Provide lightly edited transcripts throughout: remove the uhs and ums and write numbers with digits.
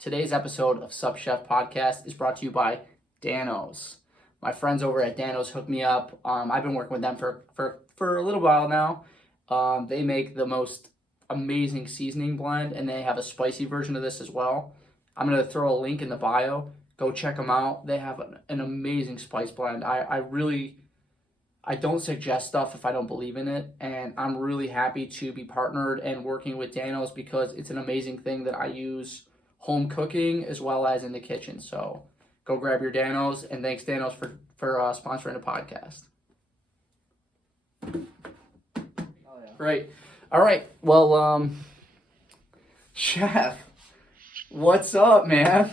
Today's episode of SupChef podcast is brought to you by Danos. My friends over at Danos hooked me up. I've been working with them for a little while now. They make the most amazing seasoning blend, and they have a spicy version of this as well. I'm going to throw a link in the bio. Go check them out. They have an amazing spice blend. I don't suggest stuff if I don't believe in it, and I'm really happy to be partnered and working with Danos because it's an amazing thing that I use home cooking as well as in the kitchen. So go grab your Danos, and thanks Danos for sponsoring the podcast. Oh, yeah. Great. All right. Well, Chef, what's up, man?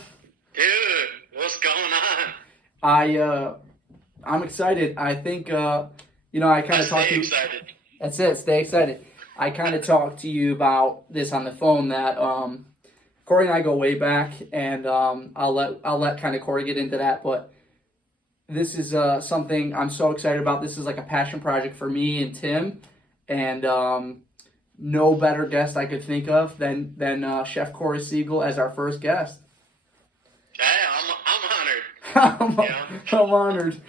Dude, what's going on? I'm excited. I think I kind of talked to you. Excited. That's it. Stay excited. I kind of talked to you about this on the phone that Corey and I go way back, and I'll let kind of Corey get into that. But this is something I'm so excited about. This is like a passion project for me and Tim, and no better guest I could think of than Chef Corey Siegel as our first guest. Hey, I'm honored. I'm honored.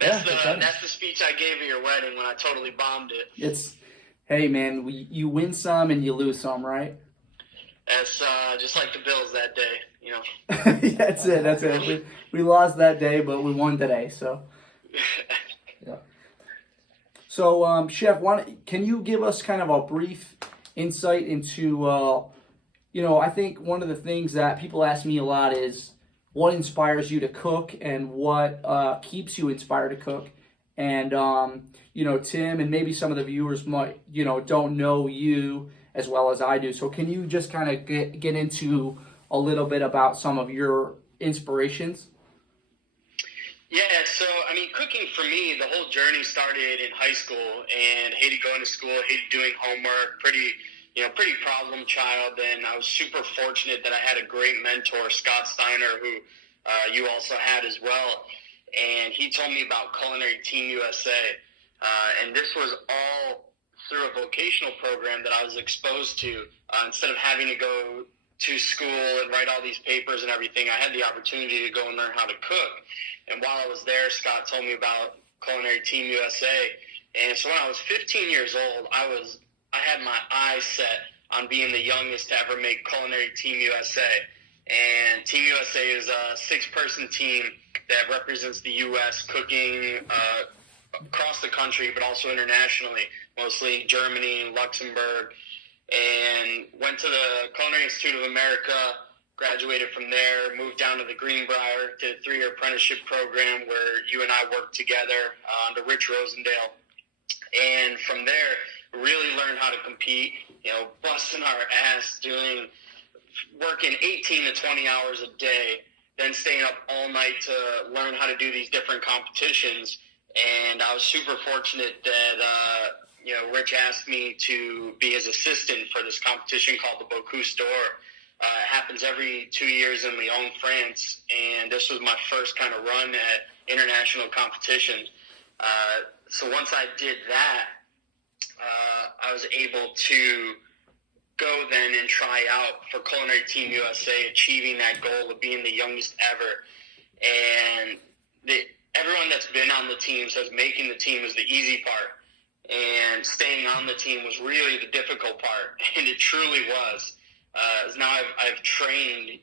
That's the speech I gave at your wedding when I totally bombed it. Hey man, you win some and you lose some, right? That's just like the Bills that day, That's it. We lost that day, but we won today. So, yeah. So, Chef, can you give us kind of a brief insight into, I think one of the things that people ask me a lot is what inspires you to cook and what keeps you inspired to cook. And, Tim and maybe some of the viewers might, don't know you as well as I do. So can you just kind of get into a little bit about some of your inspirations? Yeah, so, cooking for me, the whole journey started in high school, and hated going to school, hated doing homework, pretty problem child, and I was super fortunate that I had a great mentor, Scott Steiner, who you also had as well, and he told me about Culinary Team USA, and this was all through a vocational program that I was exposed to. Instead of having to go to school and write all these papers and everything, I had the opportunity to go and learn how to cook. And while I was there, Scott told me about Culinary Team USA. And so when I was 15 years old, I had my eyes set on being the youngest to ever make Culinary Team USA. And Team USA is a 6-person team that represents the U.S. cooking across the country, but also internationally, mostly Germany, Luxembourg, and went to the Culinary Institute of America, graduated from there, moved down to the Greenbrier, did a 3-year apprenticeship program where you and I worked together under Rich Rosendale. And from there, really learned how to compete, busting our ass, working 18 to 20 hours a day, then staying up all night to learn how to do these different competitions. And I was super fortunate that, Rich asked me to be his assistant for this competition called the Bocuse d'Or. It happens every 2 years in Lyon, France, and this was my first kind of run at international competition. So once I did that, I was able to go then and try out for Culinary Team USA, achieving that goal of being the youngest ever. And everyone that's been on the team says making the team is the easy part, and staying on the team was really the difficult part, and it truly was. Now I've trained,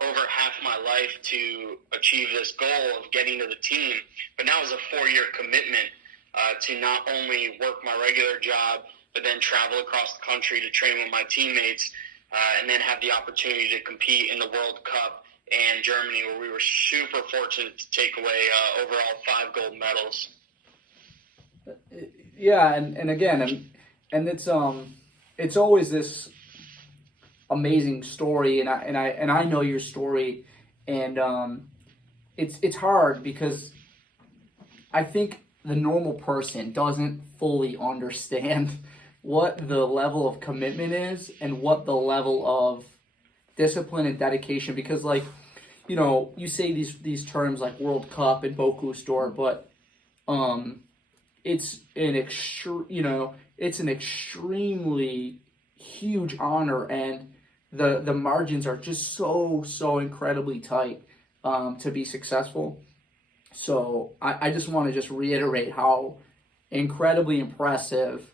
over half my life to achieve this goal of getting to the team, but now it's a 4-year commitment to not only work my regular job, but then travel across the country to train with my teammates, and then have the opportunity to compete in the World Cup and Germany, where we were super fortunate to take away overall 5 gold medals. Yeah, and again, and it's always this amazing story, and I know your story, and it's hard because I think the normal person doesn't fully understand what the level of commitment is and what the level of discipline and dedication, because you say these terms like World Cup and Bocuse d'Or, but it's an extremely huge honor, and the margins are just so incredibly tight to be successful. So I just want to just reiterate how incredibly impressive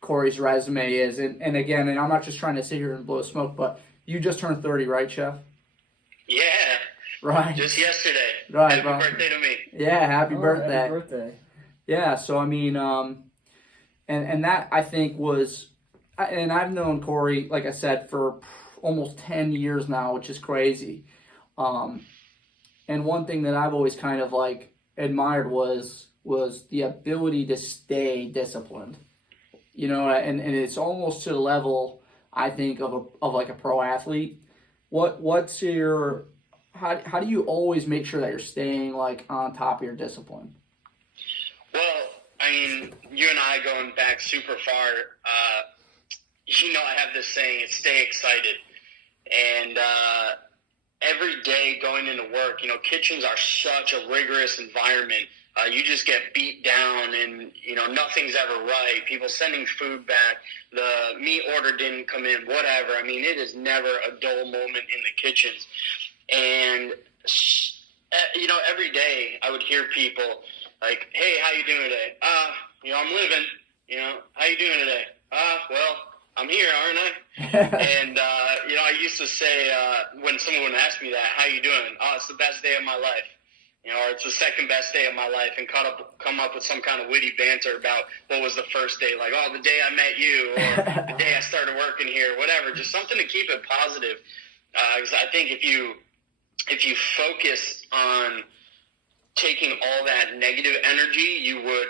Corey's resume is. And again, and I'm not just trying to sit here and blow smoke, but you just turned 30, right, Chef? Yeah. Right. Just yesterday. Right. Happy birthday to me. Yeah, happy birthday. Happy birthday. Yeah, so I mean, and that I think was, and I've known Corey, like I said, for almost 10 years now, which is crazy. And one thing that I've always kind of like admired was the ability to stay disciplined. You know, and it's almost to the level, I think, of like a pro athlete. What's your, how do you always make sure that you're staying like on top of your discipline? Well, I mean, you and I going back super far, I have this saying, it's stay excited. And every day going into work, kitchens are such a rigorous environment. You just get beat down and, nothing's ever right. People sending food back. The meat order didn't come in, whatever. I mean, it is never a dull moment in the kitchens. And, every day I would hear people like, hey, how you doing today? I'm living. How you doing today? Well, I'm here, aren't I? And, I used to say when someone would ask me that, how you doing? Oh, it's the best day of my life. Or it's the second best day of my life, and come up with some kind of witty banter about what was the first day, like, oh, the day I met you, or the day I started working here, whatever. Just something to keep it positive. Because I think if you focus on taking all that negative energy, you would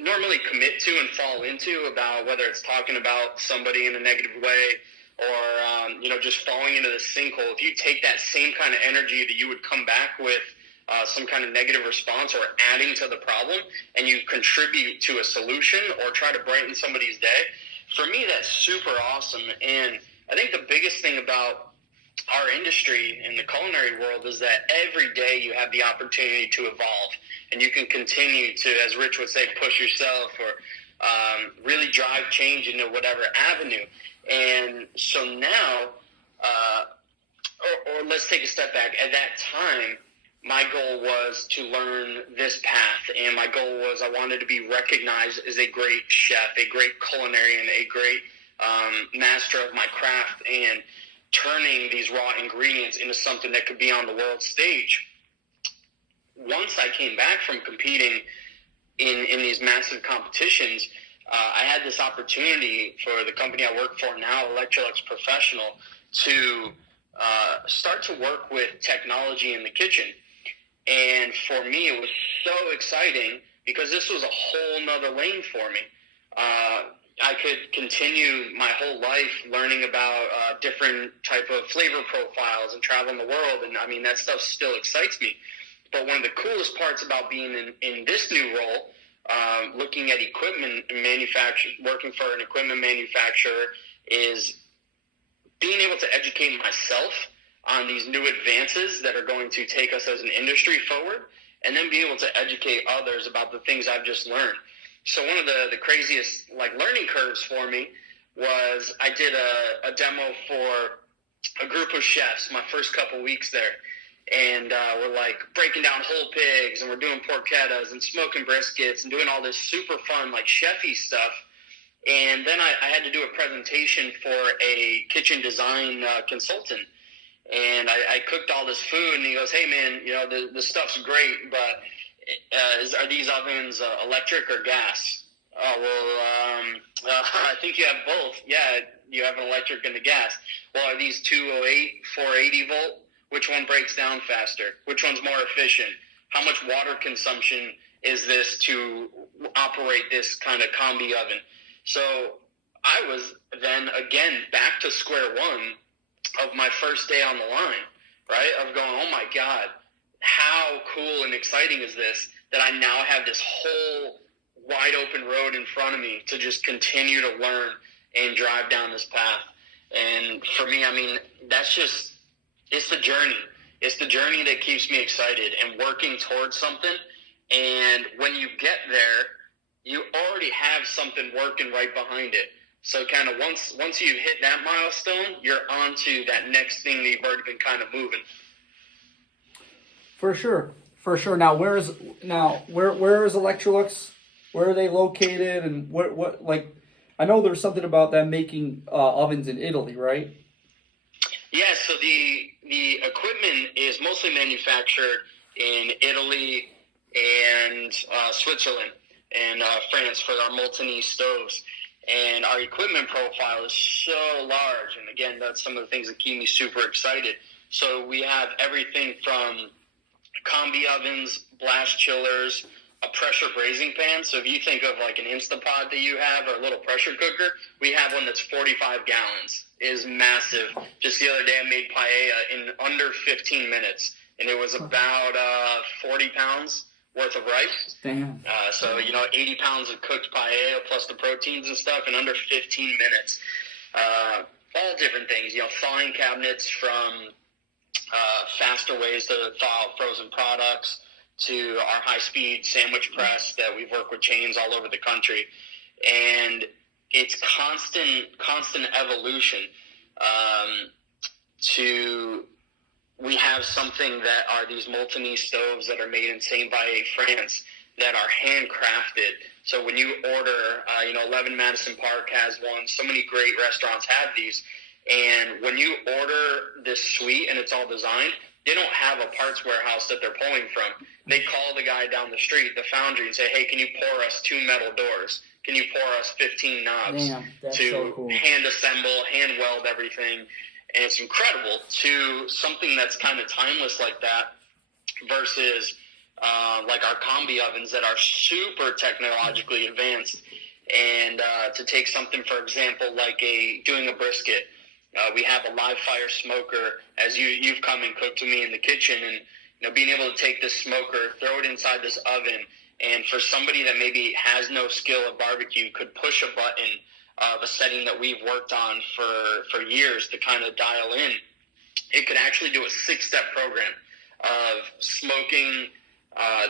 normally commit to and fall into, about whether it's talking about somebody in a negative way or, just falling into the sinkhole. If you take that same kind of energy that you would come back with some kind of negative response or adding to the problem, and you contribute to a solution or try to brighten somebody's day, for me, that's super awesome. And I think the biggest thing about our industry in the culinary world is that every day you have the opportunity to evolve, and you can continue to, as Rich would say, push yourself or really drive change into whatever avenue. And so now, or let's take a step back. At that time, my goal was to learn this path, and my goal was I wanted to be recognized as a great chef, a great culinarian, a great master of my craft, and turning these raw ingredients into something that could be on the world stage. Once I came back from competing in these massive competitions, I had this opportunity for the company I work for now, Electrolux Professional, to start to work with technology in the kitchen. And for me, it was so exciting because this was a whole nother lane for me. I could continue my whole life learning about different type of flavor profiles and traveling the world. And I mean, that stuff still excites me. But one of the coolest parts about being in this new role, looking at equipment manufacturing, working for an equipment manufacturer, is being able to educate myself on these new advances that are going to take us as an industry forward, and then be able to educate others about the things I've just learned. So one of the craziest learning curves for me was I did a demo for a group of chefs my first couple weeks there. And we're breaking down whole pigs, and we're doing porchettas and smoking briskets and doing all this super fun chefy stuff. And then I had to do a presentation for a kitchen design consultant. And I cooked all this food, and he goes, hey, man, the stuff's great, but are these ovens electric or gas? Oh, well, I think you have both. Yeah, you have an electric and a gas. Well, are these 208, 480 volt? Which one breaks down faster? Which one's more efficient? How much water consumption is this to operate this kind of combi oven? So I was then, again, back to square one of my first day on the line, right? Of going, oh my God, how cool and exciting is this that I now have this whole wide open road in front of me to just continue to learn and drive down this path. And for me, I mean, it's the journey. It's the journey that keeps me excited and working towards something. And when you get there, you already have something working right behind it. So kind of once you hit that milestone, you're on to that next thing that you've already been kind of moving. For sure. Now, where is Electrolux? Where are they located? And what like? I know there's something about them making ovens in Italy, right? Yeah. So the equipment is mostly manufactured in Italy and Switzerland and France for our Molten stoves. And our equipment profile is so large. And again, that's some of the things that keep me super excited. So we have everything from combi ovens, blast chillers, a pressure braising pan. So if you think of like an Instapot that you have or a little pressure cooker, we have one that's 45 gallons. It is massive. Just the other day I made paella in under 15 minutes. And it was about 40 pounds worth of rice. Damn. So, 80 pounds of cooked paella plus the proteins and stuff in under 15 minutes. All different things, thawing cabinets from faster ways to thaw out frozen products to our high-speed sandwich press that we've worked with chains all over the country. And it's constant evolution we have something that are these Molten stoves that are made in Saint-Vallier, France, that are handcrafted. So when you order, 11 Madison Park has one. So many great restaurants have these. And when you order this suite and it's all designed, they don't have a parts warehouse that they're pulling from. They call the guy down the street, the foundry, and say, hey, can you pour us 2 metal doors? Can you pour us 15 knobs? Damn, that's to so cool. hand assemble, hand weld everything. And it's incredible to something that's kind of timeless like that versus like our combi ovens that are super technologically advanced. And to take something, for example, like doing a brisket. We have a live fire smoker, as you've come and cooked with me in the kitchen, and being able to take this smoker, throw it inside this oven, and for somebody that maybe has no skill at barbecue could push a button of a setting that we've worked on for years to kind of dial in. It could actually do a 6-step program of smoking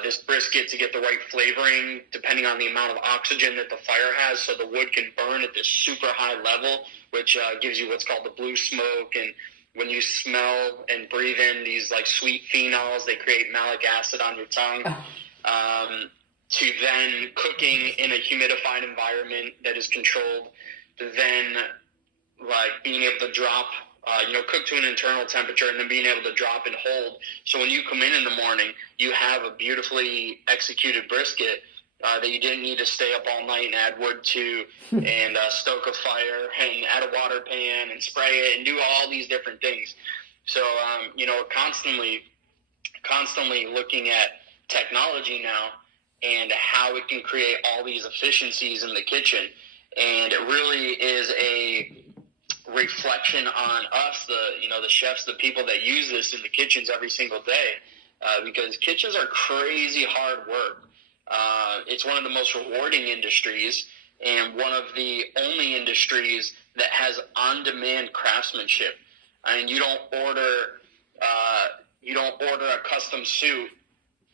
this brisket to get the right flavoring depending on the amount of oxygen that the fire has, so the wood can burn at this super high level, which gives you what's called the blue smoke. And when you smell and breathe in these like sweet phenols, they create malic acid on your tongue. To then cooking in a humidified environment that is controlled, to then like being able to drop, cook to an internal temperature and then being able to drop and hold. So when you come in the morning, you have a beautifully executed brisket that you didn't need to stay up all night and add wood to and stoke a fire and add a water pan and spray it and do all these different things. So, constantly looking at technology now and how it can create all these efficiencies in the kitchen. And it really is a reflection on us, the chefs, the people that use this in the kitchens every single day, because kitchens are crazy hard work. It's one of the most rewarding industries and one of the only industries that has on-demand craftsmanship. I mean, you don't order a custom suit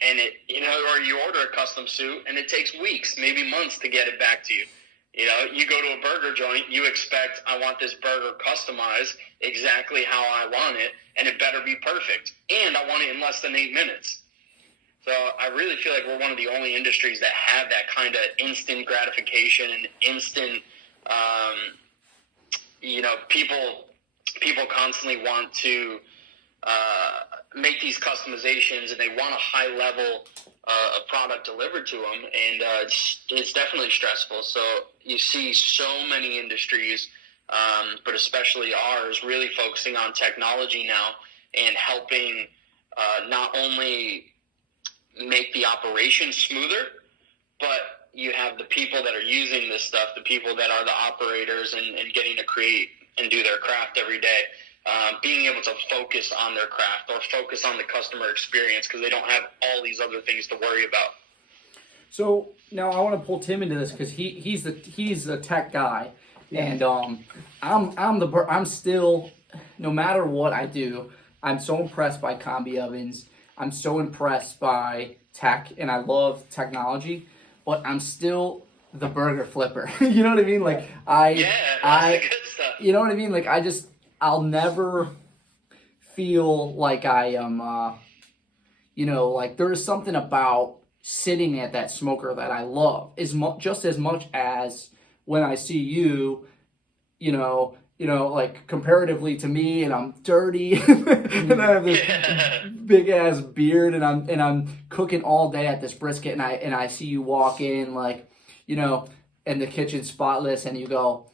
and or you order a custom suit and it takes weeks, maybe months to get it back to you. You go to a burger joint, you expect, I want this burger customized exactly how I want it, and it better be perfect. And I want it in less than 8 minutes. So I really feel like we're one of the only industries that have that kind of instant gratification and instant, people constantly want to make these customizations and they want a high level of product delivered to them, and it's definitely stressful. So you see so many industries, but especially ours, really focusing on technology now and helping not only make the operation smoother, but you have the people that are using this stuff, the people that are the operators and getting to create and do their craft every day. Being able to focus on their craft or focus on the customer experience because they don't have all these other things to worry about. So now I want to pull Tim into this because he's the tech guy, and I'm still, no matter what I do, I'm so impressed by combi ovens. I'm so impressed by tech, and I love technology, but I'm still the burger flipper. You know what I mean? Like Yeah, lots of good stuff. you know what I mean? Like I'll never feel like I am, like there's something about sitting at that smoker that I love just as much as when I see you, like comparatively to me, and I'm dirty, and I have this big ass beard, and I'm cooking all day at this brisket, and I see you walk in, like, and the kitchen's spotless, and you go,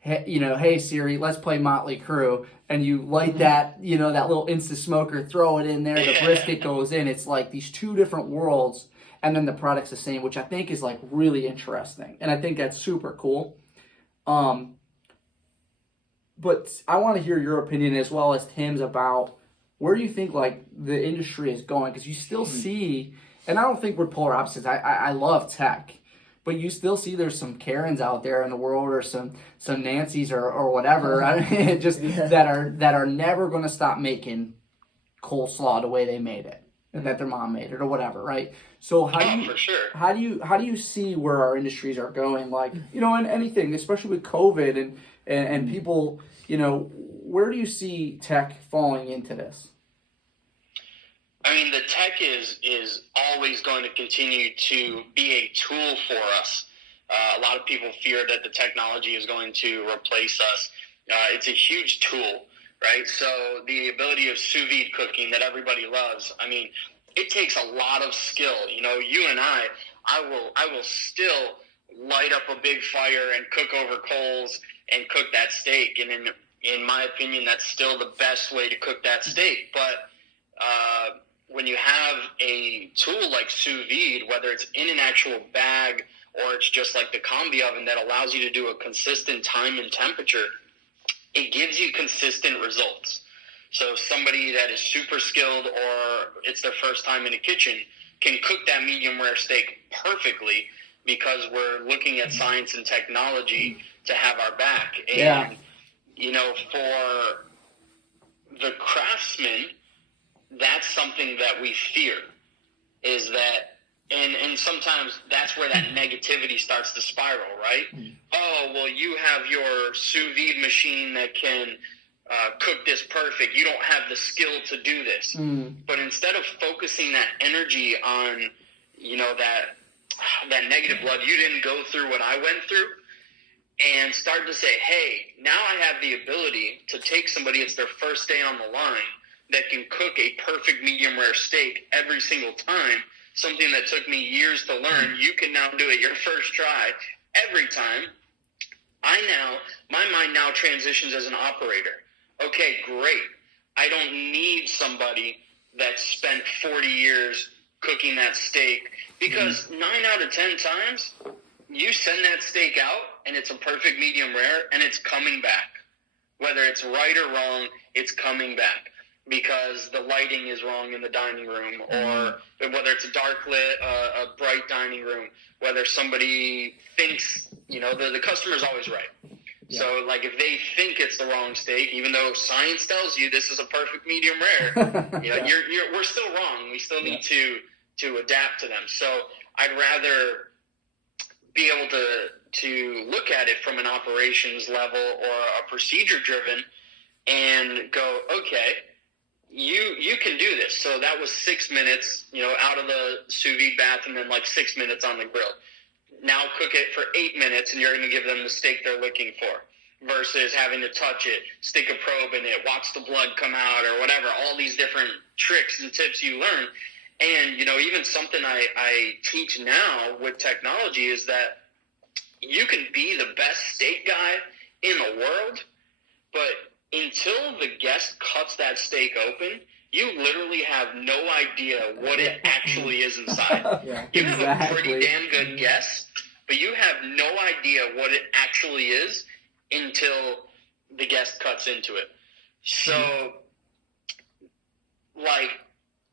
hey Siri, let's play Motley Crue, and you light that, that little Insta smoker, throw it in there, the brisket goes in. It's like these two different worlds, and then the product's the same, which I think is like really interesting, and I think that's super cool. But I want to hear your opinion as well as Tim's about where do you think like the industry is going, because you still see, and I don't think we're polar opposites. I love tech. But you still see there's some Karens out there in the world, or some Nancys or whatever, that are never going to stop making coleslaw the way they made it, and that their mom made it, or whatever, right? So how do you see where our industries are going, like, and anything, especially with COVID and people, where do you see tech falling into this? I mean, the tech is always going to continue to be a tool for us. A lot of people fear that the technology is going to replace us. It's a huge tool, right? So the ability of sous vide cooking that everybody loves, I mean, it takes a lot of skill. You and I will still light up a big fire and cook over coals and cook that steak. And in my opinion, that's still the best way to cook that steak. But when you have a tool like sous vide, whether it's in an actual bag or it's just like the combi oven that allows you to do a consistent time and temperature, it gives you consistent results. So somebody that is super skilled, or it's their first time in a kitchen, can cook that medium rare steak perfectly, because we're looking at science and technology to have our back. And, for the craftsman, that's something that we fear, is that, and sometimes that's where that negativity starts to spiral, right? Oh, well, you have your sous vide machine that can cook this perfect. You don't have the skill to do this. But instead of focusing that energy on, that negative blood, you didn't go through what I went through, and start to say, hey, now I have the ability to take somebody, it's their first day on the line, that can cook a perfect medium rare steak every single time, something that took me years to learn. You can now do it your first try every time. My mind now transitions as an operator. Okay, great. I don't need somebody that spent 40 years cooking that steak, because 9 out of 10 times you send that steak out and it's a perfect medium rare and it's coming back. Whether it's right or wrong, it's coming back, because the lighting is wrong in the dining room, or whether it's a dark lit, a bright dining room, whether somebody thinks, the customer's always right. Yeah. So, like, if they think it's the wrong steak, even though science tells you this is a perfect medium rare, we're still wrong. We still need to adapt to them. So I'd rather be able to look at it from an operations level or a procedure driven, and go, okay, you can do this. So that was 6 minutes, out of the sous vide bath, and then like 6 minutes on the grill. Now cook it for 8 minutes, and you're going to give them the steak they're looking for, versus having to touch it, stick a probe in it, watch the blood come out, or whatever. All these different tricks and tips you learn. And, even something I teach now with technology is that you can be the best steak guy in the world, but until the guest cuts that steak open, you literally have no idea what it actually is inside. You have a pretty damn good guess, but you have no idea what it actually is until the guest cuts into it. So, like,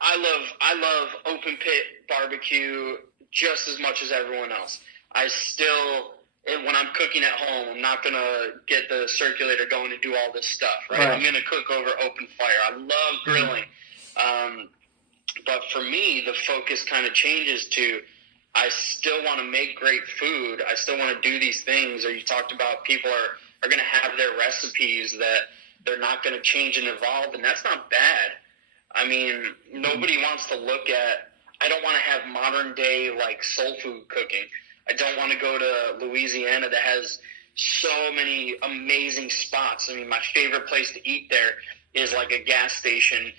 I love open pit barbecue just as much as everyone else. I still, when I'm cooking at home, I'm not going to get the circulator going to do all this stuff, right? I'm going to cook over open fire. I love grilling. But for me, the focus kind of changes to, I still want to make great food. I still want to do these things. Or you talked about people are going to have their recipes that they're not going to change and evolve, and that's not bad. I mean, nobody wants to look at, I don't want to have modern day like soul food cooking. I don't want to go to Louisiana that has so many amazing spots. I mean, my favorite place to eat there is like a gas station,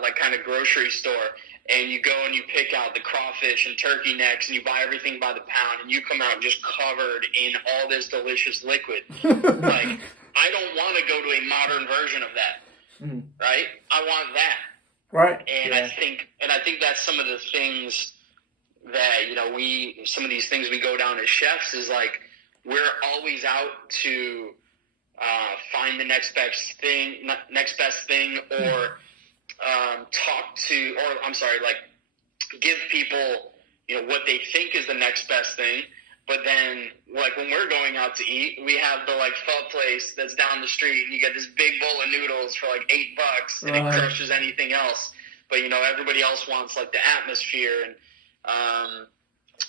like kind of grocery store. And you go and you pick out the crawfish and turkey necks and you buy everything by the pound and you come out just covered in all this delicious liquid. Like, I don't want to go to a modern version of that, right? I want that. Right. And I think that's some of the things that, you know, some of these things we go down as chefs is like, we're always out to find the next best thing, or give people, you know, what they think is the next best thing. But then, like, when we're going out to eat, we have the, like, pho place that's down the street, and you get this big bowl of noodles for, like, $8, and it crushes anything else. But, you know, everybody else wants, like, the atmosphere, and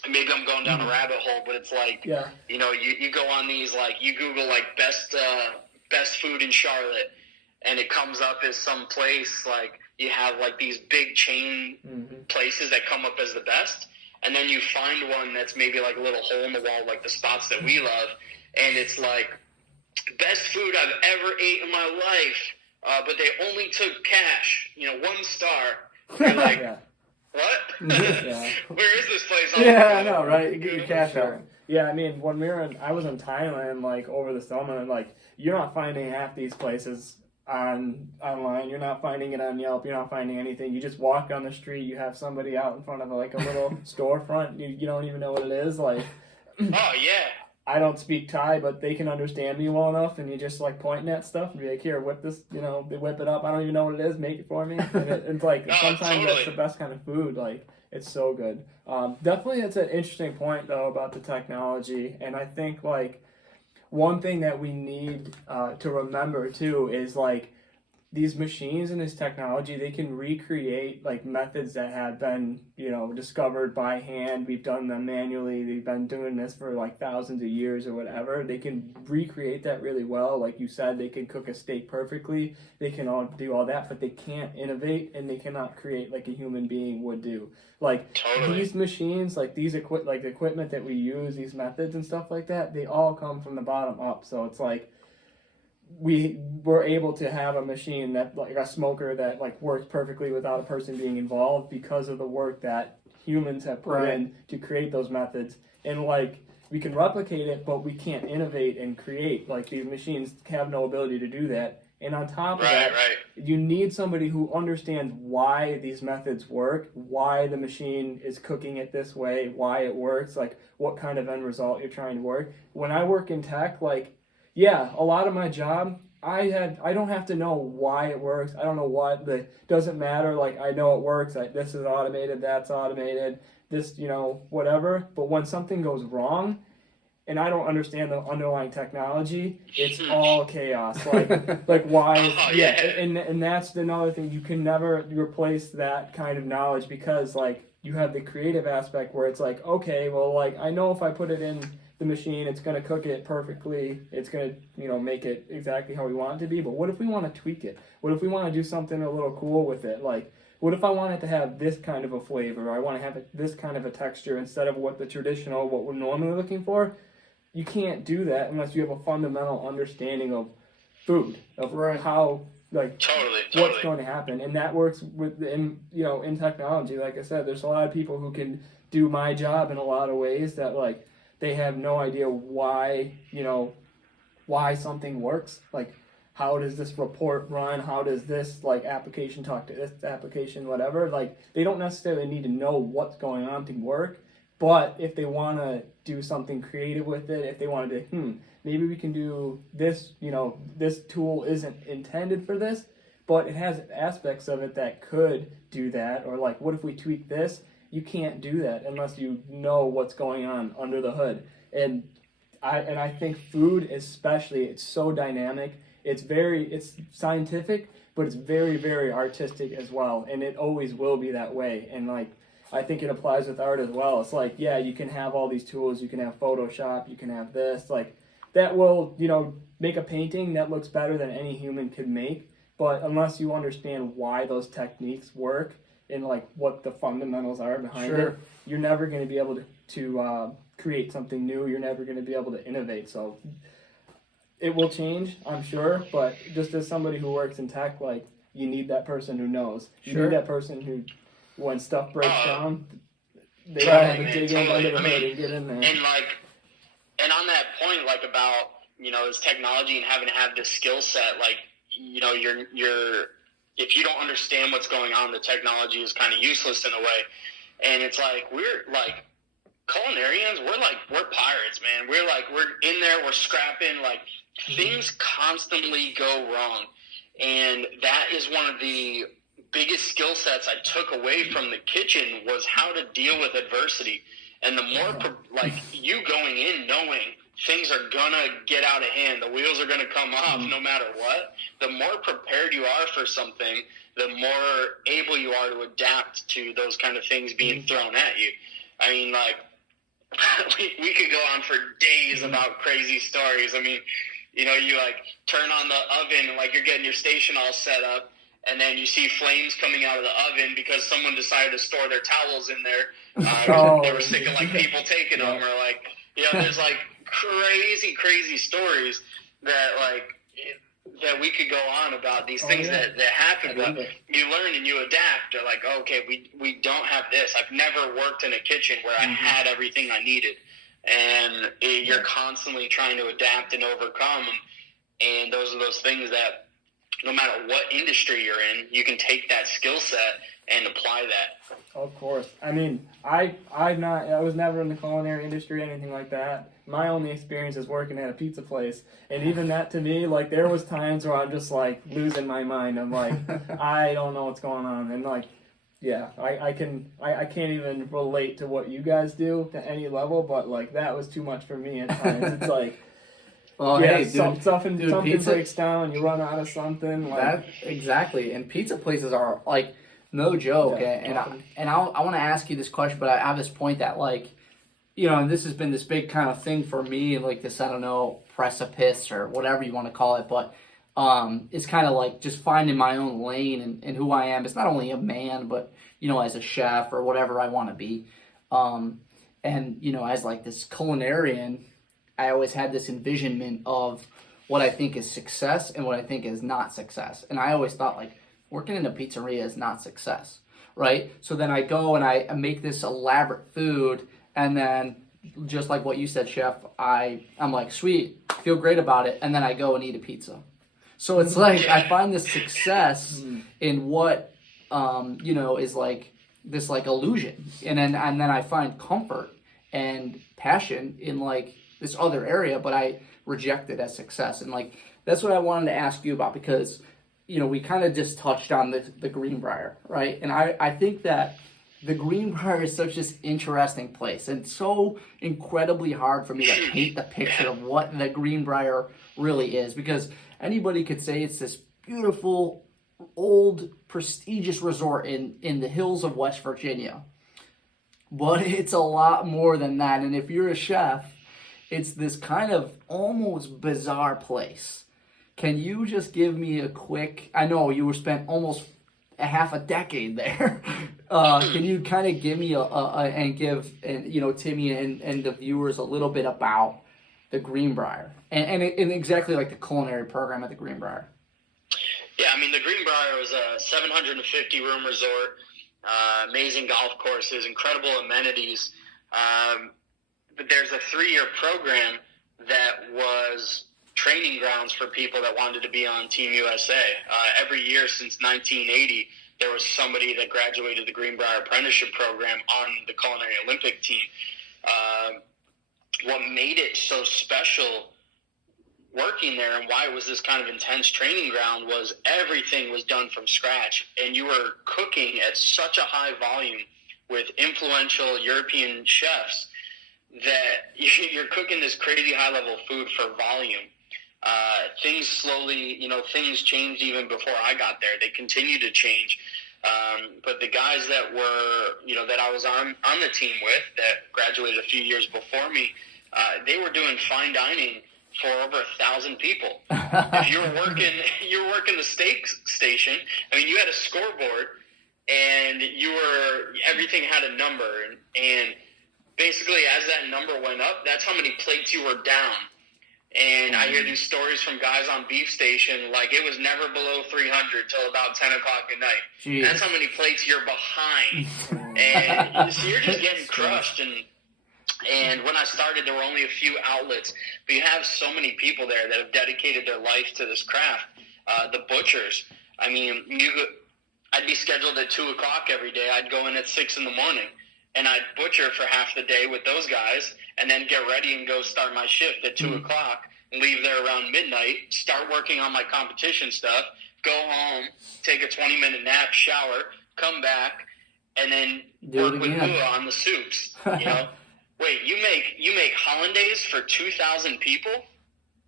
maybe I'm going down a rabbit hole, but it's like, you know, you go on these, like, you Google, like, best food in Charlotte, and it comes up as some place, like, you have, like, these big chain places that come up as the best. And then you find one that's maybe like a little hole in the wall, like the spots that we love. And it's like, best food I've ever ate in my life, but they only took cash, you know, 1 star. You're like, what? Where is this place? I know, right? You get your cash out. Yeah, I mean, when I was in Thailand, like, over the summer, and, like, you're not finding half these places online. You're not finding it on Yelp. You're not finding anything. You just walk on the street. You have somebody out in front of like a little storefront. You don't even know what it is. Like, oh yeah. I don't speak Thai, but they can understand me well enough, and you just like pointing at stuff and be like, "Here, whip this." You know, they whip it up. I don't even know what it is. Make it for me. And it's like sometimes that's the best kind of food. Like, it's so good. Definitely, it's an interesting point though about the technology, and I think like. One thing that we need to remember too is like these machines and this technology, they can recreate like methods that have been, you know, discovered by hand. We've done them manually. They've been doing this for like thousands of years or whatever. They can recreate that really well. Like you said, they can cook a steak perfectly. They can all do all that, but they can't innovate and they cannot create like a human being would do. Like these machines, like these like the equipment that we use, these methods and stuff like that, they all come from the bottom up. So it's like we were able to have a machine that like a smoker that like works perfectly without a person being involved because of the work that humans have put in to create those methods. And like we can replicate it, but we can't innovate and create. Like these machines have no ability to do that. And on top of that, you need somebody who understands why these methods work, why the machine is cooking it this way, why it works, like what kind of end result you're trying to work. When I work in tech, like, yeah, a lot of my job, I don't have to know why it works. I don't know what, doesn't matter. Like, I know it works. This is automated, that's automated, this, you know, whatever. But when something goes wrong, and I don't understand the underlying technology, it's all chaos. Like why? And that's another thing. You can never replace that kind of knowledge because like you have the creative aspect where it's like, okay, well, like I know if I put it in the machine, it's going to cook it perfectly. It's going to, you know, make it exactly how we want it to be. But what if we want to tweak it? What if we want to do something a little cool with it? Like, what if I want it to have this kind of a flavor? Or I want to have this kind of a texture instead of what we're normally looking for? You can't do that unless you have a fundamental understanding of food, of how, like, what's going to happen. And that works in technology. Like I said, there's a lot of people who can do my job in a lot of ways that, like, they have no idea why something works. Like, how does this report run? How does this, like, application talk to this application, whatever? Like, they don't necessarily need to know what's going on to work. But if they want to do something creative with it, if they want to maybe we can do this, you know, this tool isn't intended for this, but it has aspects of it that could do that. Or like, what if we tweak this? You can't do that unless you know what's going on under the hood. And I think food especially, it's so dynamic. It's scientific, but it's very, very artistic as well. And it always will be that way. And like, I think it applies with art as well. It's like, yeah, you can have all these tools, you can have Photoshop, you can have this, like, that will, make a painting that looks better than any human could make, but unless you understand why those techniques work and, like, what the fundamentals are behind it, you're never going to be able to create something new, you're never going to be able to innovate, so it will change, I'm sure, but just as somebody who works in tech, like, you need that person who knows. You need that person who, when stuff breaks down, they don't have to dig in under the hood and get in there. And on that point, like, about, this technology and having to have this skill set, like, you're if you don't understand what's going on, the technology is kind of useless in a way. And it's like, we're like culinarians, we're pirates, man. We're in there, we're scrapping, like, things constantly go wrong. And that is one of the biggest skill sets I took away from the kitchen, was how to deal with adversity. And the more, you going in knowing things are gonna get out of hand, the wheels are gonna come off no matter what, the more prepared you are for something, the more able you are to adapt to those kind of things being thrown at you. I mean, like, we could go on for days about crazy stories. I mean, you like turn on the oven and, like, you're getting your station all set up, and then you see flames coming out of the oven because someone decided to store their towels in there. They were sick of, like, people taking them, or, like, there's, like, crazy stories that, like, that we could go on about these things that happen, but you learn and you adapt. They're like, okay, we don't have this. I've never worked in a kitchen where I had everything I needed. And you're constantly trying to adapt and overcome, and those are those things that no matter what industry you're in, you can take that skill set and apply that. Of course. I mean, I was never in the culinary industry or anything like that. My only experience is working at a pizza place, and even that, to me, like, there was times where I'm just, like, losing my mind. I'm like, I don't know what's going on, and, like, yeah, I can't even relate to what you guys do to any level, but, like, that was too much for me at times. It's like, something breaks down, you run out of something. Like, that, exactly, and pizza places are, like, no joke. I want to ask you this question, but I have this point that, like, and this has been this big kind of thing for me, and, like, this, I don't know, precipice or whatever you want to call it, but it's kind of like just finding my own lane and who I am. It's not only a man, but, as a chef or whatever I want to be. And, as, like, this culinarian, I always had this envisionment of what I think is success and what I think is not success. And I always thought, like, working in a pizzeria is not success, right? So then I go and I make this elaborate food, and then, just like what you said, Chef, I'm like, sweet, feel great about it, and then I go and eat a pizza. So it's like I find this success in what is like this, like, illusion, and then I find comfort and passion in, like, this other area, but I reject it as success. And, like, that's what I wanted to ask you about, because we kind of just touched on the Greenbrier, right? And I think that the Greenbrier is such this interesting place, and so incredibly hard for me to paint the picture of what the Greenbrier really is, because anybody could say it's this beautiful, old, prestigious resort in the hills of West Virginia. But it's a lot more than that, and if you're a chef, it's this kind of almost bizarre place. Can you just give me a quick, I know you were spent almost a half a decade there. Can you kind of give me and give Timmy and the viewers a little bit about the Greenbrier and exactly like the culinary program at the Greenbrier? Yeah, I mean, the Greenbrier was a 750 room resort, amazing golf courses, incredible amenities. But there's a 3-year program that was training grounds for people that wanted to be on Team USA. Every year since 1980, there was somebody that graduated the Greenbrier Apprenticeship Program on the Culinary Olympic team. What made it so special working there, and why it was this kind of intense training ground, was everything was done from scratch, and you were cooking at such a high volume with influential European chefs that you're cooking this crazy high-level food for volume. Things slowly, things changed even before I got there. They continue to change. But the guys that were, that I was on the team with that graduated a few years before me, they were doing fine dining for over 1,000 people. If you were working the steak station, I mean, you had a scoreboard and everything had a number. And basically as that number went up, that's how many plates you were down. And I hear these stories from guys on beef station, like it was never below 300 till about 10 o'clock at night. Jeez. That's how many plates you're behind. And so you're just getting crushed. And when I started, there were only a few outlets, but you have so many people there that have dedicated their life to this craft. The butchers, I mean, I'd be scheduled at 2 o'clock every day. I'd go in at 6 in the morning, and I'd butcher for half the day with those guys, and then get ready and go start my shift at 2 o'clock, leave there around midnight, start working on my competition stuff, go home, take a 20-minute nap, shower, come back, and then work with Bua on the soups. Wait, you make hollandaise for 2,000 people?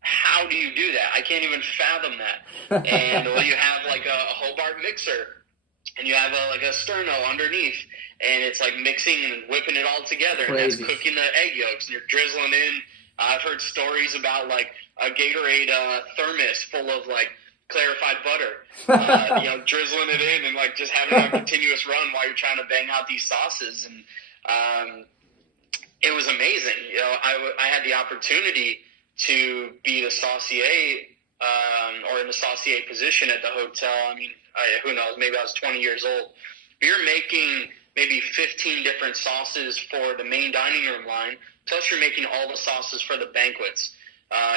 How do you do that? I can't even fathom that. And you have like a Hobart mixer, and you have a sterno underneath, and it's like mixing and whipping it all together. Crazy. And that's cooking the egg yolks, and you're drizzling in. I've heard stories about like a Gatorade thermos full of like clarified butter, drizzling it in and like just having a continuous run while you're trying to bang out these sauces. And it was amazing. I had the opportunity to be the saucier, or in the saucier position at the hotel. I mean, who knows? Maybe I was 20 years old. But you're making maybe 15 different sauces for the main dining room line, plus you're making all the sauces for the banquets.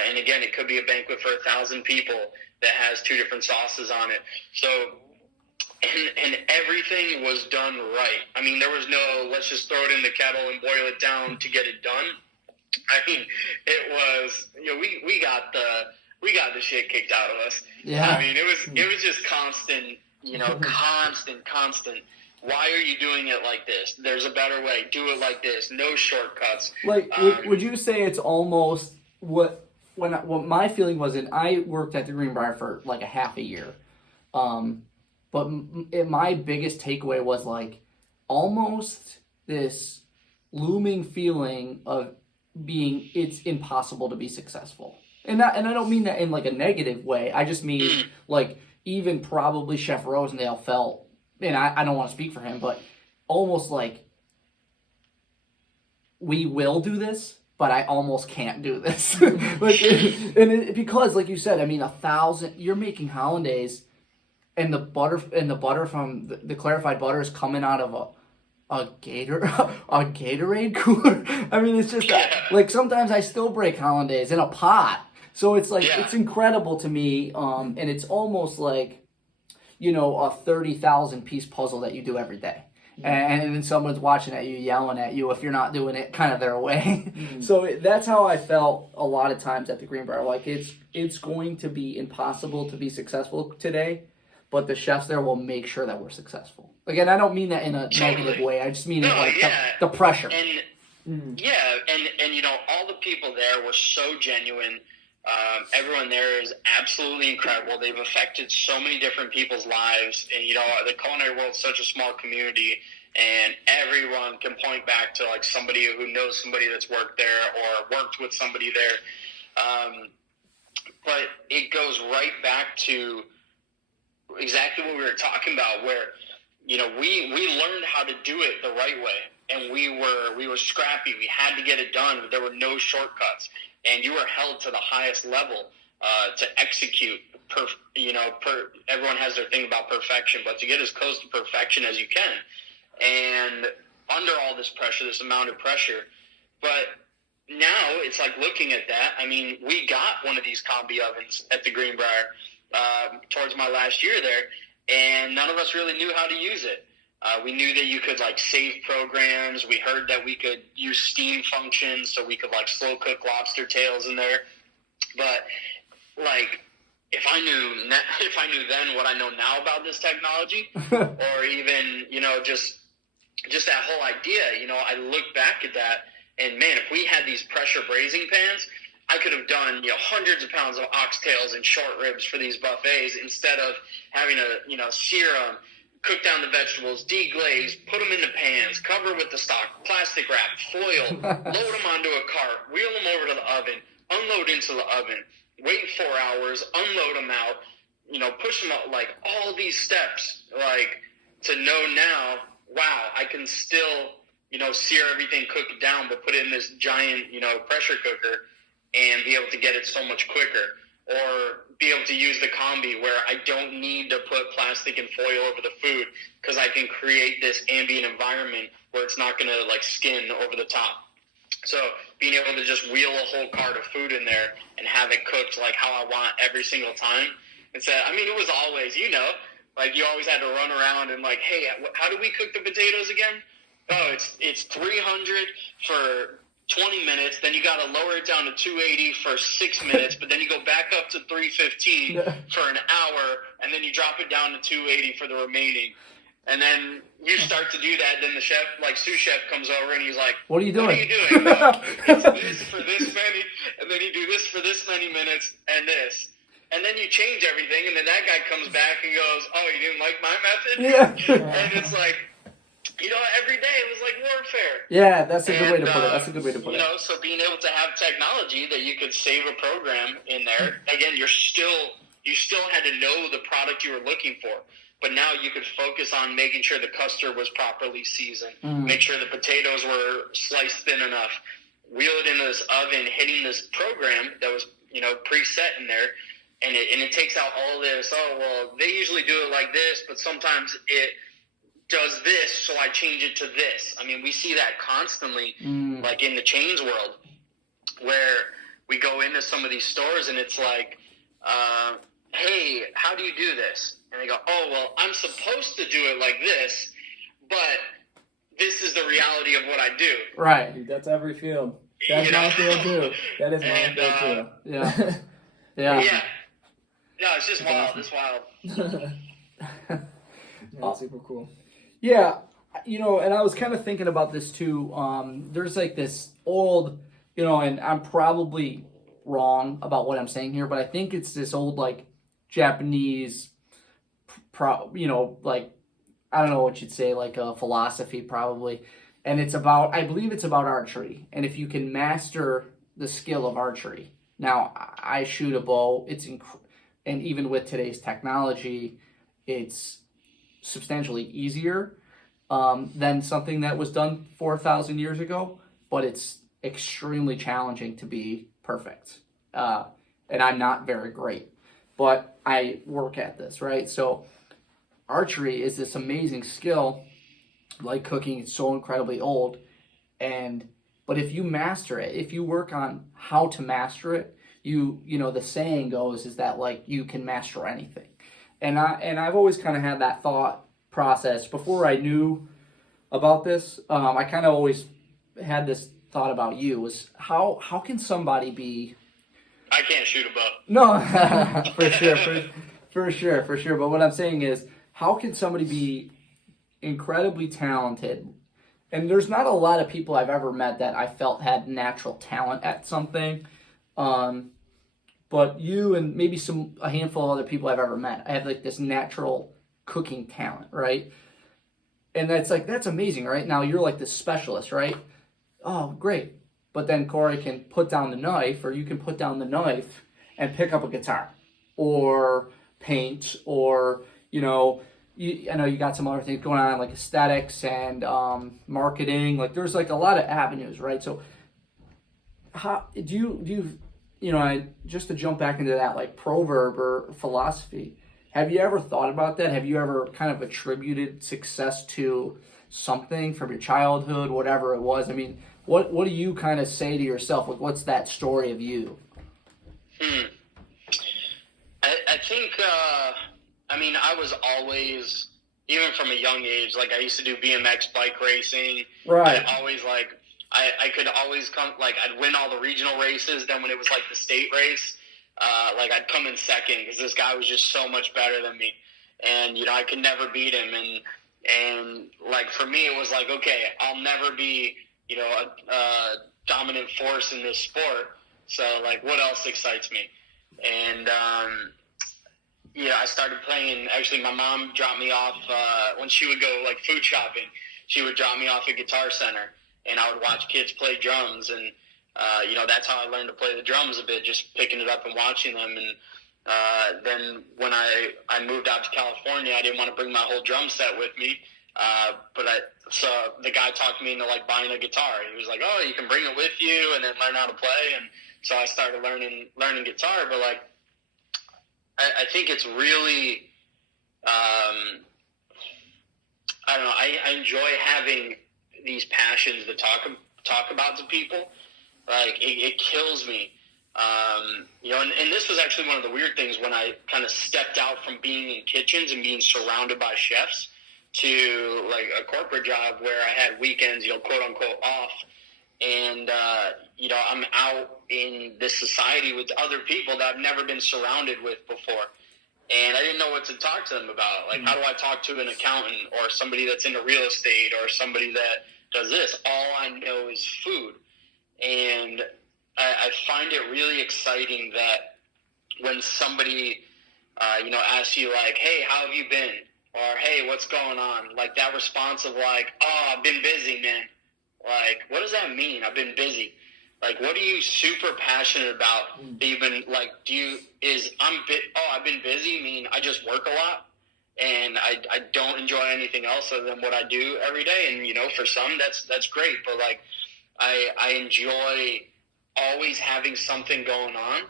And again, it could be a banquet for 1,000 people that has 2 different sauces on it. So, and everything was done right. I mean, there was no, let's just throw it in the kettle and boil it down to get it done. I mean, it was, we got the shit kicked out of us. Yeah. I mean, it was just constant, constant. Why are you doing it like this? There's a better way. Do it like this. No shortcuts. Like, would you say it's almost what my feeling was? And I worked at the Greenbrier for like a half a year, but my biggest takeaway was like almost this looming feeling of being it's impossible to be successful, and I don't mean that in like a negative way. I just mean like even probably Chef Rosendale felt. And I don't want to speak for him, but almost like we will do this, but I almost can't do this. Because, like you said, I mean, 1,000. You're making hollandaise, and the butter from the clarified butter is coming out of a Gatorade cooler. I mean, it's just like sometimes I still break hollandaise in a pot, so it's like it's incredible to me, and it's almost like, a 30,000 piece puzzle that you do every day. And then someone's watching at you, yelling at you if you're not doing it kind of their way. So that's how I felt a lot of times at the Greenbrier. Like it's going to be impossible to be successful today, but the chefs there will make sure that we're successful. Again, I don't mean that in a negative way. I just mean the pressure. And all the people there were so genuine. Everyone there is absolutely incredible. They've affected so many different people's lives. And, the culinary world is such a small community, and everyone can point back to, like, somebody who knows somebody that's worked there or worked with somebody there. But it goes right back to exactly what we were talking about, where, we learned how to do it the right way. And we were scrappy. We had to get it done. But there were no shortcuts. And you are held to the highest level to execute. Everyone has their thing about perfection, but to get as close to perfection as you can. And under all this pressure, this amount of pressure. But now it's like looking at that. I mean, we got one of these combi ovens at the Greenbrier towards my last year there, and none of us really knew how to use it. We knew that you could like save programs. We heard that we could use steam functions, so we could like slow cook lobster tails in there. But like, if I knew then what I know now about this technology, or even just that whole idea, I look back at that, and man, if we had these pressure braising pans, I could have done hundreds of pounds of oxtails and short ribs for these buffets instead of having to sear them, cook down the vegetables, deglaze, put them into pans, cover with the stock, plastic wrap, foil, load them onto a cart, wheel them over to the oven, unload into the oven, wait 4 hours, unload them out, push them out, like all these steps, like to know now, wow, I can still, sear everything, cook it down, but put it in this giant, pressure cooker and be able to get it so much quicker. Or be able to use the combi where I don't need to put plastic and foil over the food because I can create this ambient environment where it's not going to like skin over the top. So being able to just wheel a whole cart of food in there and have it cooked like how I want every single time. Instead, it was always, like you always had to run around and like, hey, how do we cook the potatoes again? Oh, it's 300 for 20 minutes, then you got to lower it down to 280 for 6 minutes, but then you go back up to 315 for an hour, and then you drop it down to 280 for the remaining. And then you start to do that, then the chef, like SupChef, comes over and he's like, What are you doing? It's this for this many, and then you do this for this many minutes, and this. And then you change everything, and then that guy comes back and goes, oh, you didn't like my method? Yeah. And it's like, every day it was like warfare. Yeah, that's a good way to put it. That's a good way to put it. So being able to have technology that you could save a program in there, again, you still had to know the product you were looking for. But now you could focus on making sure the custard was properly seasoned, make sure the potatoes were sliced thin enough, wheel it into this oven, hitting this program that was, preset in there, and it takes out all this, they usually do it like this, but sometimes it does this, so I change it to this. We see that constantly, like in the chains world, where we go into some of these stores and it's like, hey, how do you do this? And they go, oh, well, I'm supposed to do it like this, but this is the reality of what I do. Right. That's every field. That's my field too. That is my field too. Yeah. Yeah. No, it's just wild. It's wild. That's super cool. Yeah, and I was kind of thinking about this too. There's like this old, and I'm probably wrong about what I'm saying here, but I think it's this old like Japanese, like, I don't know what you'd say, like a philosophy probably. And I believe it's about archery. And if you can master the skill of archery. Now, I shoot a bow. And even with today's technology, it's substantially easier than something that was done 4,000 years ago, but it's extremely challenging to be perfect. And I'm not very great, but I work at this, right? So archery is this amazing skill, like cooking. It's so incredibly old, but if you master it, if you work on how to master it, the saying goes is that like you can master anything. And I've always kind of had that thought process before I knew about this. I kind of always had this thought about you was how can somebody be? I can't shoot a bow. No, for sure. But what I'm saying is, how can somebody be incredibly talented? And there's not a lot of people I've ever met that I felt had natural talent at something. But you and maybe a handful of other people I've ever met, I have like this natural cooking talent, right? And that's amazing, right? Now you're like this specialist, right? Oh, great. But then Corey can put down the knife, or you can put down the knife and pick up a guitar or paint, or, I know you got some other things going on like aesthetics and marketing. Like there's like a lot of avenues, right? So how do you just to jump back into that like proverb or philosophy, have you ever thought about that? Have you ever kind of attributed success to something from your childhood, whatever it was? What do you kind of say to yourself? Like, what's that story of you? I think, I was always, even from a young age, like I used to do BMX bike racing. Right. I always I could always come, like I'd win all the regional races. Then when it was like the state race, I'd come in second because this guy was just so much better than me. And, I could never beat him. And like, for me, it was like, okay, I'll never be, a dominant force in this sport. So like, what else excites me? And, I started playing. Actually, my mom dropped me off when she would go like food shopping. She would drop me off at Guitar Center, and I would watch kids play drums, and that's how I learned to play the drums a bit, just picking it up and watching them. And then when I moved out to California, I didn't want to bring my whole drum set with me, so the guy talked me into like buying a guitar. He was like, "Oh, you can bring it with you and then learn how to play." And so I started learning guitar. But like, I think it's really, I don't know. I enjoy having these passions to talk about to people. Like it kills me, and this was actually one of the weird things when I kind of stepped out from being in kitchens and being surrounded by chefs to like a corporate job where I had weekends, quote unquote off, and I'm out in this society with other people that I've never been surrounded with before. And I didn't know what to talk to them about. Like, how do I talk to an accountant or somebody that's into real estate or somebody that does this? All I know is food. And I find it really exciting that when somebody, asks you, like, hey, how have you been? Or, hey, what's going on? Like, that response of, like, oh, I've been busy, man. Like, what does that mean? I've been busy. Like, what are you super passionate about? Even like, I've been busy mean I just work a lot and I don't enjoy anything else other than what I do every day. And, for some that's great. But like, I enjoy always having something going on,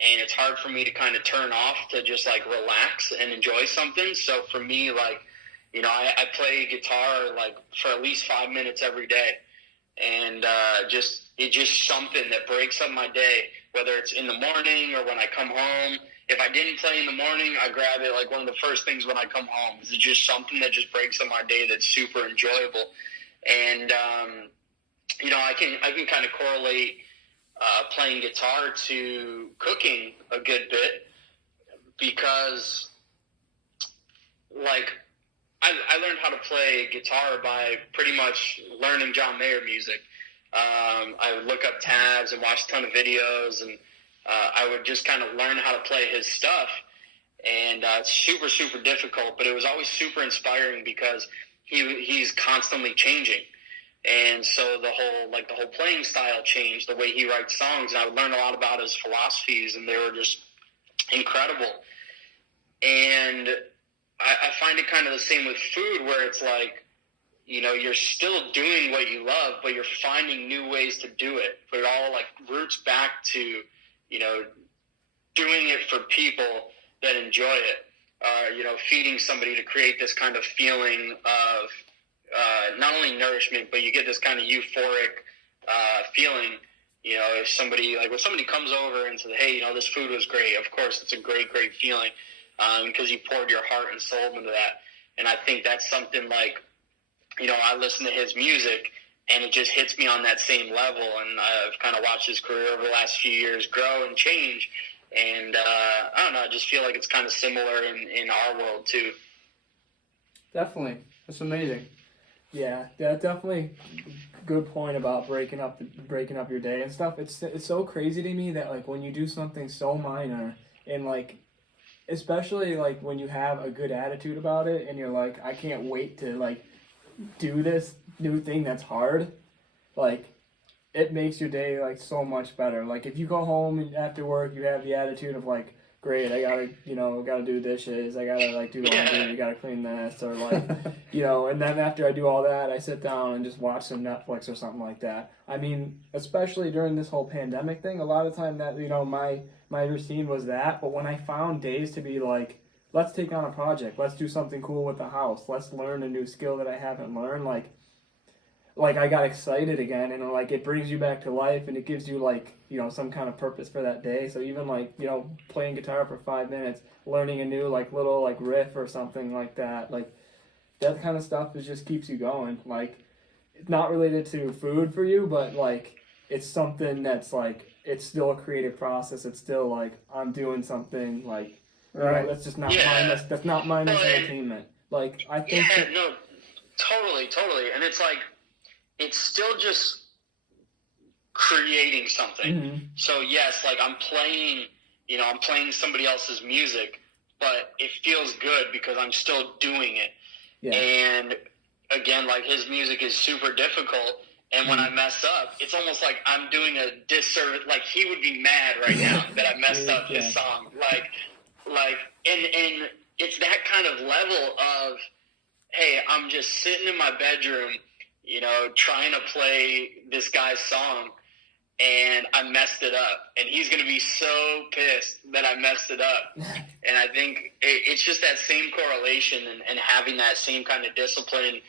and it's hard for me to kind of turn off to just like relax and enjoy something. So for me, like, I play guitar like for at least 5 minutes every day. And it's just something that breaks up my day, whether it's in the morning or when I come home. If I didn't play in the morning, I grab it like one of the first things when I come home. It's just something that just breaks up my day that's super enjoyable. And, I can kind of correlate playing guitar to cooking a good bit because, like, I learned how to play guitar by pretty much learning John Mayer music. I would look up tabs and watch a ton of videos, and I would just kind of learn how to play his stuff. And it's super, super difficult, but it was always super inspiring because he's constantly changing. And so the whole playing style changed, the way he writes songs, and I would learn a lot about his philosophies, and they were just incredible. And I find it kind of the same with food, where it's like, you're still doing what you love, but you're finding new ways to do it. But it all like roots back to, doing it for people that enjoy it. Feeding somebody to create this kind of feeling of not only nourishment, but you get this kind of euphoric feeling. If somebody when somebody comes over and says, hey, this food was great. Of course, it's a great, great feeling. Because you poured your heart and soul into that. And I think that's something like, I listen to his music and it just hits me on that same level. And I've kind of watched his career over the last few years grow and change. And I don't know, I just feel like it's kind of similar in our world too. Definitely. That's amazing. Yeah, definitely good point about breaking up your day and stuff. It's so crazy to me that like when you do something so minor and like, especially like when you have a good attitude about it and you're like, I can't wait to like do this new thing that's hard, like it makes your day like so much better. Like if you go home and after work you have the attitude of like, great, I gotta do dishes, I gotta like do laundry, I gotta clean this, or like and then after I do all that I sit down and just watch some Netflix or something like that. I mean, especially during this whole pandemic thing, a lot of time that my routine was that, but when I found days to be like, let's take on a project, let's do something cool with the house, let's learn a new skill that I haven't learned, like I got excited again, and like it brings you back to life, and it gives you like some kind of purpose for that day. So even like playing guitar for 5 minutes, learning a new like little like riff or something like that, like that kind of stuff just keeps you going. Like it's not related to food for you, but like it's something that's like it's still a creative process. It's still like I'm doing something like that's just not mindless. That's not mindless entertainment. Like I think totally, and it's like it's still just creating something. Mm-hmm. So yes, like I'm playing somebody else's music, but it feels good because I'm still doing it. Yeah. And again, like, his music is super difficult. And when I mess up, it's almost like I'm doing a disservice. Like, he would be mad right now that I messed up his song. And it's that kind of level of, hey, I'm just sitting in my bedroom, you know, trying to play this guy's song, and I messed it up. And he's going to be so pissed that I messed it up. And I think it's just that same correlation and having that same kind of discipline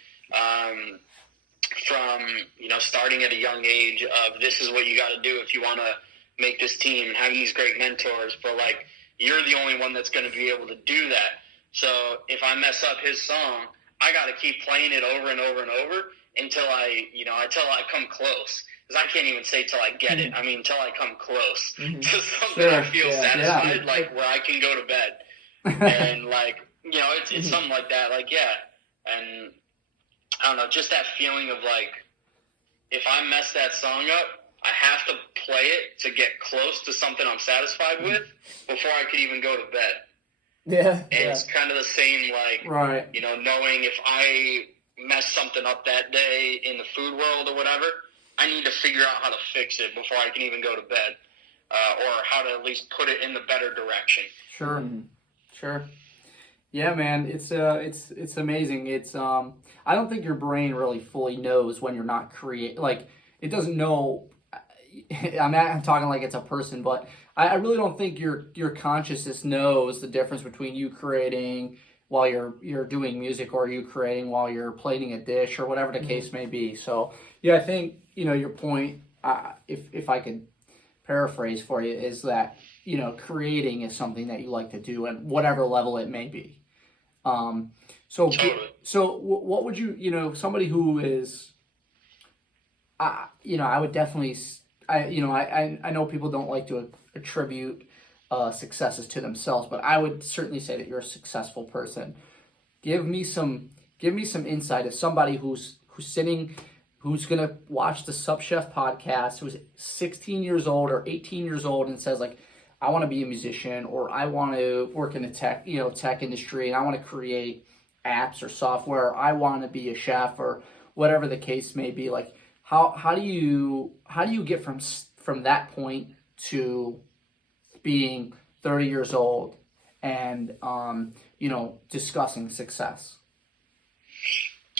from, you know, starting at a young age of, this is what you got to do if you want to make this team, and having these great mentors. But, like, you're the only one that's going to be able to do that. So if I mess up his song, I got to keep playing it over and over and over until I come close. Because I can't even say till I get it. I mean, until I come close to something I feel satisfied, like, where I can go to bed. And, like, you know, it's something like that. Like, yeah. And I don't know, just that feeling of, like, if I mess that song up, I have to play it to get close to something I'm satisfied with before I could even go to bed. Yeah. And it's kind of the same, like, right. You know, knowing if I mess something up that day in the food world or whatever, I need to figure out how to fix it before I can even go to bed, or how to at least put it in the better direction. Sure. Sure. Yeah, man, it's amazing. It's I don't think your brain really fully knows when you're not like, it doesn't know. I'm talking like it's a person, but I really don't think your consciousness knows the difference between you creating while you're doing music, or you creating while you're plating a dish, or whatever the case may be. So yeah, I think, you know, your point, if I could paraphrase for you, is that, you know, creating is something that you like to do at whatever level it may be. So what would you know, somebody who is, you know, I would definitely, I know people don't like to attribute successes to themselves, but I would certainly say that you're a successful person. Give me some insight of somebody who's gonna watch the SupChef podcast, who's 16 years old or 18 years old, and says, like, I want to be a musician, or I want to work in the tech industry, and I want to create apps or software, or I want to be a chef, or whatever the case may be. Like, how do you get from that point to being 30 years old and you know, discussing success?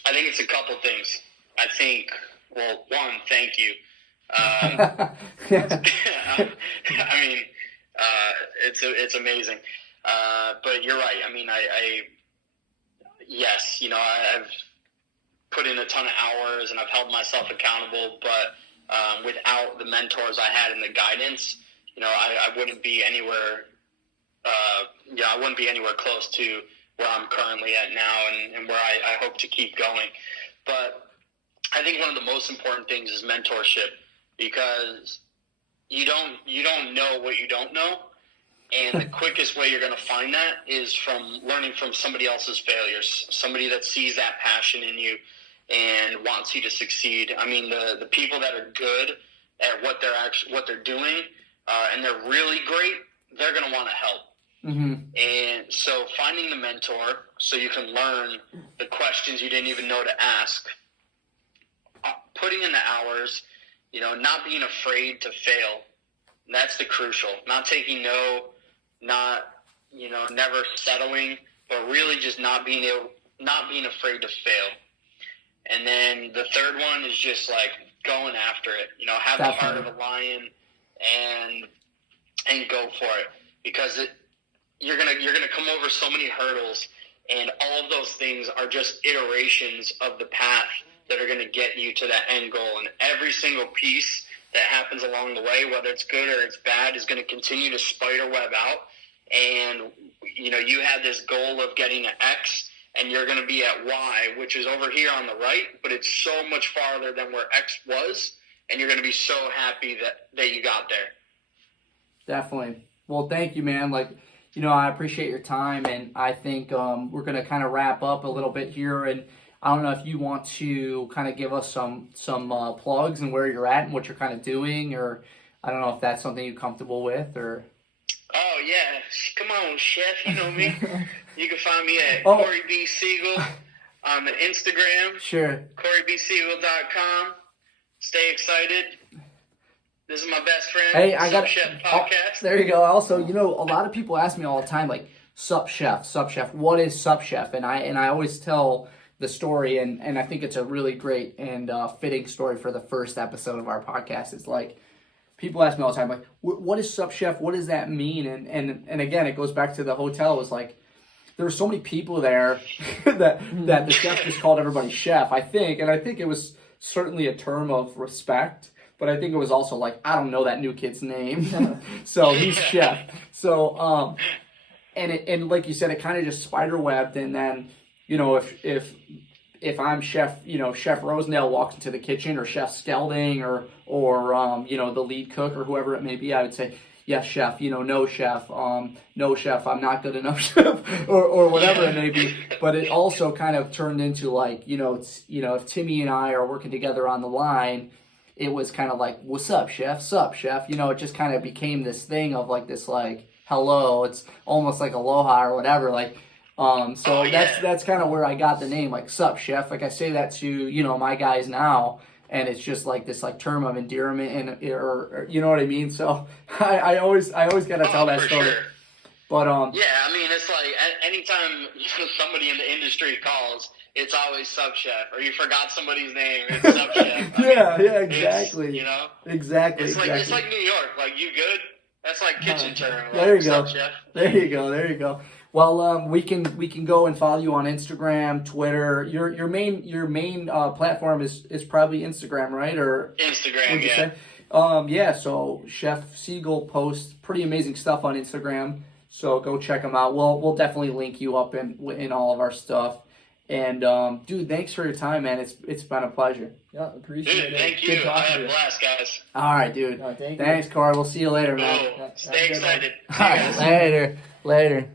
I think it's a couple things. I think, well, one, thank you. I mean, it's amazing. But you're right. I mean, yes, you know, I've put in a ton of hours and I've held myself accountable, but without the mentors I had and the guidance, you know, I wouldn't be anywhere. I wouldn't be anywhere close to where I'm currently at now, and where I hope to keep going. But I think one of the most important things is mentorship, because you don't know what you don't know, and the quickest way you're going to find that is from learning from somebody else's failures, somebody that sees that passion in you and wants you to succeed. I mean, the people that are good at what they're doing, and they're really great, they're going to want to help. Mm-hmm. And so finding the mentor so you can learn the questions you didn't even know to ask, putting in the hours, you know, not being afraid to fail. That's the crucial. Not taking no, not, you know, never settling, but really just not being afraid to fail. And then the third one is just, like, going after it. You know, have the heart of a lion and go for it, because you're gonna come over so many hurdles, and all of those things are just iterations of the path that are going to get you to that end goal. And every single piece that happens along the way, whether it's good or it's bad, is going to continue to spider web out. And, you know, you had this goal of getting an X, and you're going to be at Y, which is over here on the right, but it's so much farther than where X was, and you're going to be so happy that you got there. Definitely. Well, thank you, man. Like, you know, I appreciate your time, and I think we're going to kind of wrap up a little bit here, and I don't know if you want to kind of give us some plugs and where you're at and what you're kind of doing, or I don't know if that's something you're comfortable with, or. Oh yeah. Come on, Chef. You know me. You can find me at Oh. Corey B. Siegel on the Instagram. Sure. CoreyBSiegel.com. Stay excited. This is my best friend. Hey, I got SupChef podcast. there you go. Also, you know, a lot of people ask me all the time, like, SupChef. What is SupChef? And I always tell the story, and I think it's a really great and fitting story for the first episode of our podcast. It's like, people ask me all the time, like, what is SupChef? What does that mean? And again, it goes back to the hotel. It was like, there were so many people there that the chef just called everybody chef, I think. And I think it was certainly a term of respect. But I think it was also like, I don't know that new kid's name. So he's chef. So, and like you said, it kind of just spiderwebbed. And then, you know, if I'm Chef, you know, Chef Rosendahl walks into the kitchen, or Chef Skelding, or you know, the lead cook or whoever it may be, I would say, yes, Chef, you know, no, Chef, no, Chef, I'm not good enough, Chef, or whatever it may be. But it also kind of turned into like, you know, if Timmy and I are working together on the line, it was kind of like, what's up, Chef? Sup, Chef? You know, it just kind of became this thing of like this, like, hello. It's almost like aloha or whatever. Like, that's kind of where I got the name, like, sup, Chef. Like, I say that to, you know, my guys now, and it's just like this like term of endearment, and or you know what I mean. So I always got to tell that story. Sure. But yeah, I mean, it's like anytime somebody in the industry calls, it's always SupChef, or you forgot somebody's name, it's SupChef. Yeah, exactly. You know, exactly. It's like New York, like, you good? That's like kitchen term. Like, there you go. SupChef. There you go. Well, we can go and follow you on Instagram, Twitter. Your main platform is probably Instagram, right? Or Instagram, yeah. Say? Yeah. So Chef Siegel posts pretty amazing stuff on Instagram. So go check them out. We'll definitely link you up in all of our stuff. And dude, thanks for your time, man. It's been a pleasure. Yeah, appreciate it. Thank you. I had a blast, guys. All right, dude. Thanks, Corey. We'll see you later, man. Cool. Stay excited. All right, later.